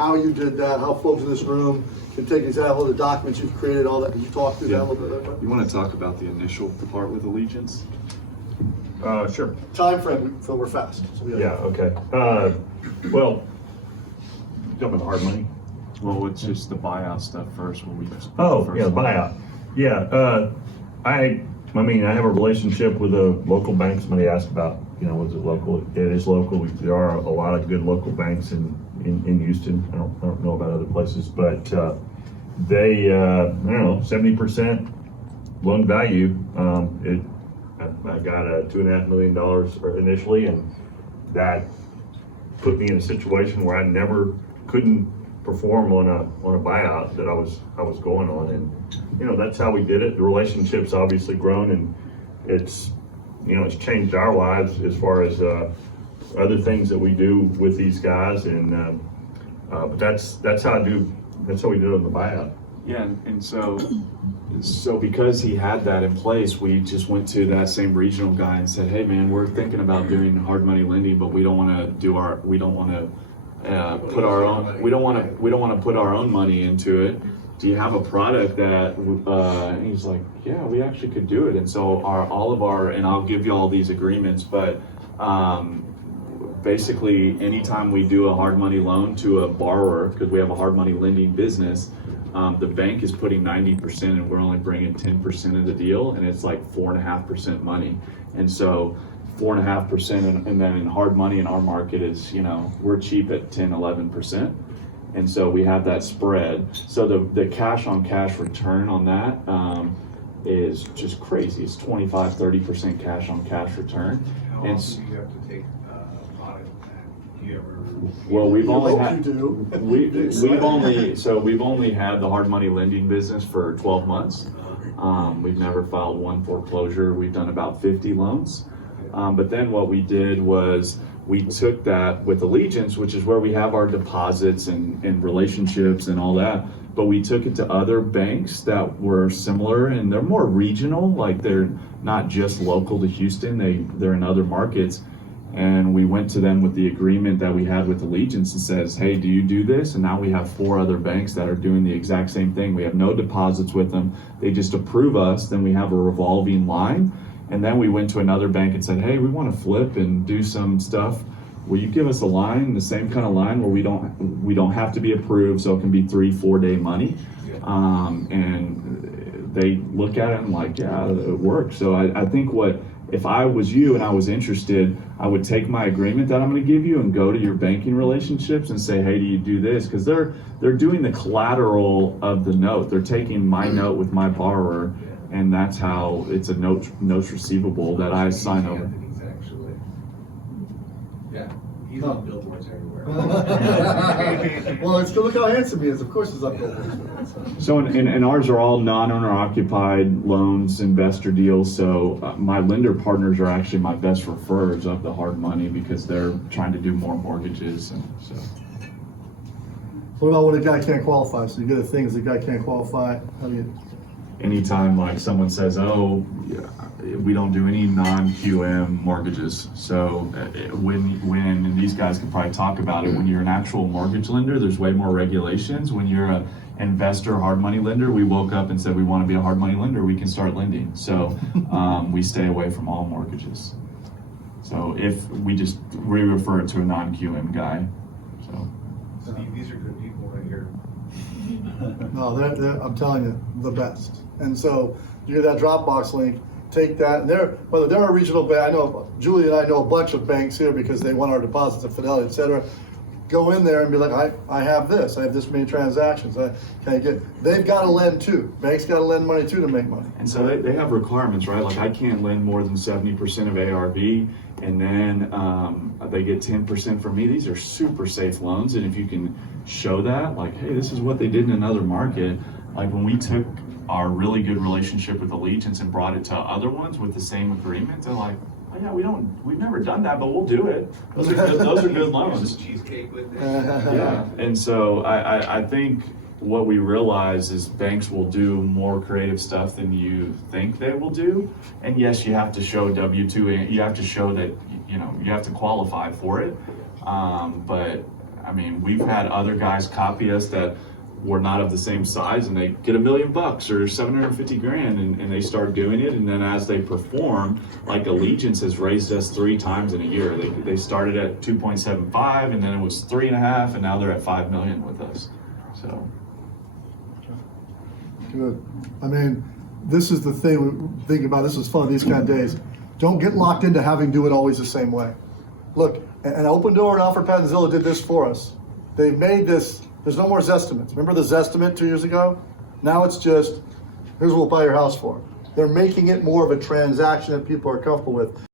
how you did that, how folks in this room can take example of the documents you've created, all that. Can you talk through that a little bit? You want to talk about the initial part with Allegiance? Sure. Time frame, so we're fast. So Okay. Well, talking about the hard money. Well, it's just the buyout stuff first. When we just Buyout. Yeah. I mean, I have a relationship with a local bank. Somebody asked about, was it local? It is local. There are a lot of good local banks in Houston. I don't know about other places, but they, 70% loan value. I got a $2.5 million initially, and that put me in a situation where I never couldn't perform on a buyout that I was going on, and that's how we did it. The relationship's obviously grown, and it's changed our lives as far as other things that we do with these guys, and but that's how we did it on the buyout. Yeah, and so because he had that in place, we just went to that same regional guy and said, hey man, we're thinking about doing hard money lending, but we don't want to put our own money into it. Do you have a product that, and he's like, yeah, we actually could do it. And so and I'll give you all these agreements, but basically anytime we do a hard money loan to a borrower, because we have a hard money lending business, the bank is putting 90% and we're only bringing 10% of the deal, and it's like 4.5% money. And so 4.5%, and then in hard money in our market is, we're cheap at 10, 11%. And so we have that spread. So the cash on cash return on that is just crazy. It's 25, 30% cash on cash return. How often do you have to take a audit? Do you ever? Well, we've only had the hard money lending business for 12 months. We've never filed one foreclosure. We've done about 50 loans. But then what we did was we took that with Allegiance, which is where we have our deposits and relationships and all that, but we took it to other banks that were similar, and they're more regional, like they're not just local to Houston, they're in other markets. And we went to them with the agreement that we had with Allegiance and says, hey, do you do this? And now we have 4 other banks that are doing the exact same thing. We have no deposits with them. They just approve us. Then we have a revolving line. And then we went to another bank and said, hey, we want to flip and do some stuff. Will you give us a line, the same kind of line where we don't have to be approved, so it can be 3-4 day money? And they look at it and like, yeah, it works. So I think if I was you and I was interested, I would take my agreement that I'm going to give you and go to your banking relationships and say, hey, do you do this? Because they're doing the collateral of the note. They're taking my note with my borrower, and that's how it's a notes receivable that I sign over. He's on billboards everywhere. Well, look how handsome he is. Of course he's on billboards. So, and ours are all non-owner occupied loans, investor deals. So my lender partners are actually my best referrers of the hard money because they're trying to do more mortgages. And so. What about when a guy can't qualify? So you get a thing is the guy can't qualify. How do you? Anytime like someone says, oh, we don't do any non-QM mortgages. So and these guys can probably talk about it, when you're an actual mortgage lender, there's way more regulations. When you're an investor hard money lender, we woke up and said we want to be a hard money lender, we can start lending. So we stay away from all mortgages. So if we refer it to a non-QM guy. So Steve, these are good people right here. No, they're I'm telling you, the best. And so you get that Dropbox link, take that, and they're a regional bank. I know Julie and I know a bunch of banks here because they want our deposits at Fidelity, etc. Go in there and be like, I have this many transactions. They've got to lend too. Banks got to lend money too to make money. And so they have requirements, right? Like I can't lend more than 70% of ARV, and then they get 10% from me. These are super safe loans, and if you can show that, like, hey, this is what they did in another market. Like when we took our really good relationship with Allegiance and brought it to other ones with the same agreement, they're like, oh yeah, we've never done that, but we'll do it. Those are good loans. Cheesecake with it. Yeah, and so I think what we realize is banks will do more creative stuff than you think they will do. And yes, you have to show W-2, and you have to show that you have to qualify for it. But I mean, we've had other guys copy us that were not of the same size, and they get $1 million or 750 grand, and they start doing it. And then as they perform, like Allegiance has raised us 3 times in a year. They started at 2.75, and then it was 3.5, and now they're at 5 million with us. So Good. I mean, this is the thing, we think about, this is fun, these kind of days. Don't get locked into having to do it always the same way. Look, an Open Door and Alfred Patton Zillow did this for us. They've made this, there's no more Zestimates. Remember the Zestimate 2 years ago? Now it's just, here's what we'll buy your house for. They're making it more of a transaction that people are comfortable with.